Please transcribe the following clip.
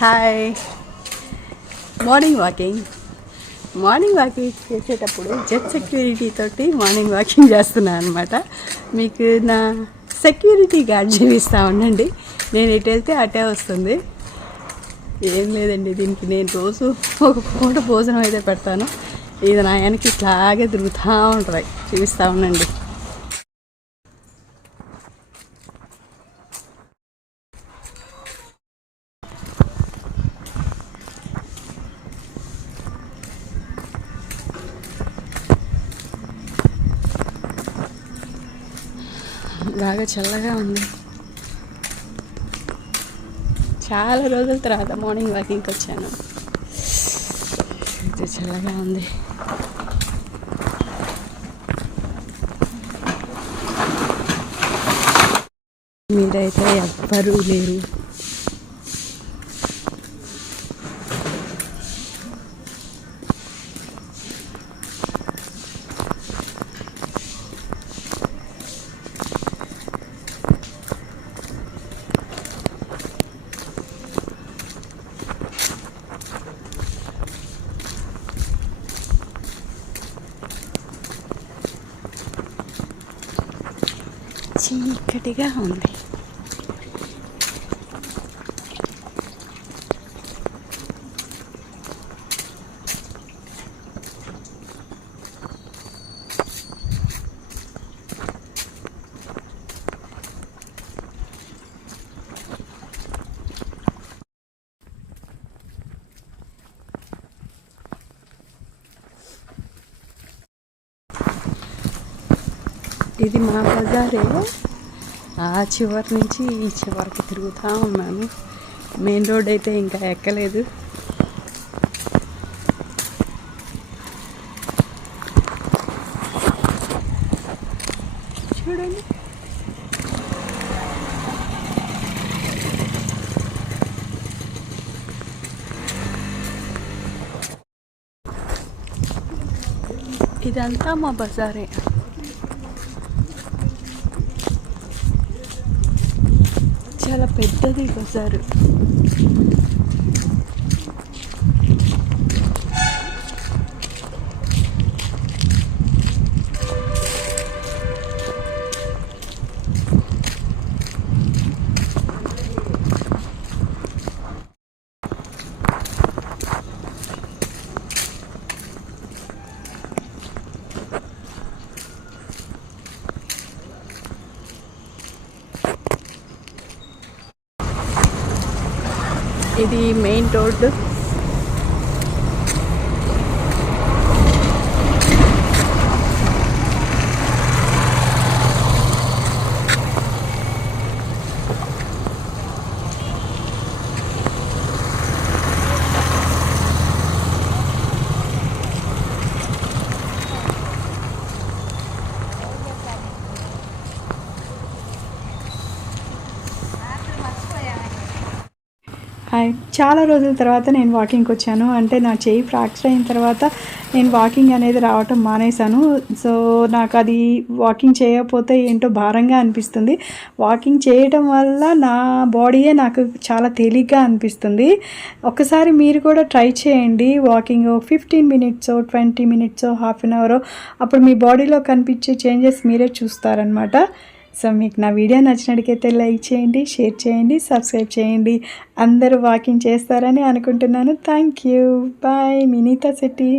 Hi. Morning walking చేసేటప్పుడు jet security తోటి morning walking చేస్తున్నాను అనమాట. మీకు నా సెక్యూరిటీ గార్డ్ జీవిస్తూ ఉండండి. నేను ఎటు వెళ్తే అటే వస్తుంది. ఏం లేదండి, దీనికి నేను రోజు ఒక పూట భోజనం అయితే పెడతాను. ఇది నా వెనక్కి ఇట్లాగే తిరుగుతూ ఉంటుంది. చూపిస్తూ ఉండండి. బాగా చల్లగా ఉంది. చాలా రోజుల తర్వాత మార్నింగ్ వాకింగ్కి వచ్చాను. అయితే చల్లగా ఉంది. మీరైతే ఎవ్వరూ లేరు. చీకటిగా ఉంది. ఇది మా బజారే. ఆ చివరి నుంచి ఈ చివరికి తిరుగుతూ ఉన్నాను. మెయిన్ రోడ్ అయితే ఇంకా ఎక్కలేదు. చూడండి, ఇదంతా మా బజారే. చాలా పెద్దది బజారు. ఇది మెయిన్ రోడ్డు. చాలా రోజుల తర్వాత నేను వాకింగ్కి వచ్చాను. అంటే నా చెయ్యి ఫ్రాక్చర్ అయిన తర్వాత నేను వాకింగ్ అనేది రావటం మానేశాను. సో నాకు అది వాకింగ్ చేయకపోతే ఏంటో భారంగా అనిపిస్తుంది. వాకింగ్ చేయటం వల్ల నా బాడీయే నాకు చాలా తేలిగ్గా అనిపిస్తుంది. ఒకసారి మీరు కూడా ట్రై చేయండి. Walking 15 minutes 20 minutes half an hour, అప్పుడు మీ బాడీలో కనిపించే చేంజెస్ మీరే చూస్తారనమాట. సో మీకు నా వీడియో నచ్చినట్టుకైతే లైక్ చేయండి, షేర్ చేయండి, సబ్స్క్రైబ్ చేయండి. అందరూ వాకింగ్ చేస్తారని అనుకుంటున్నాను. Thank you. బాయ్. మీ నీతా శెట్టి.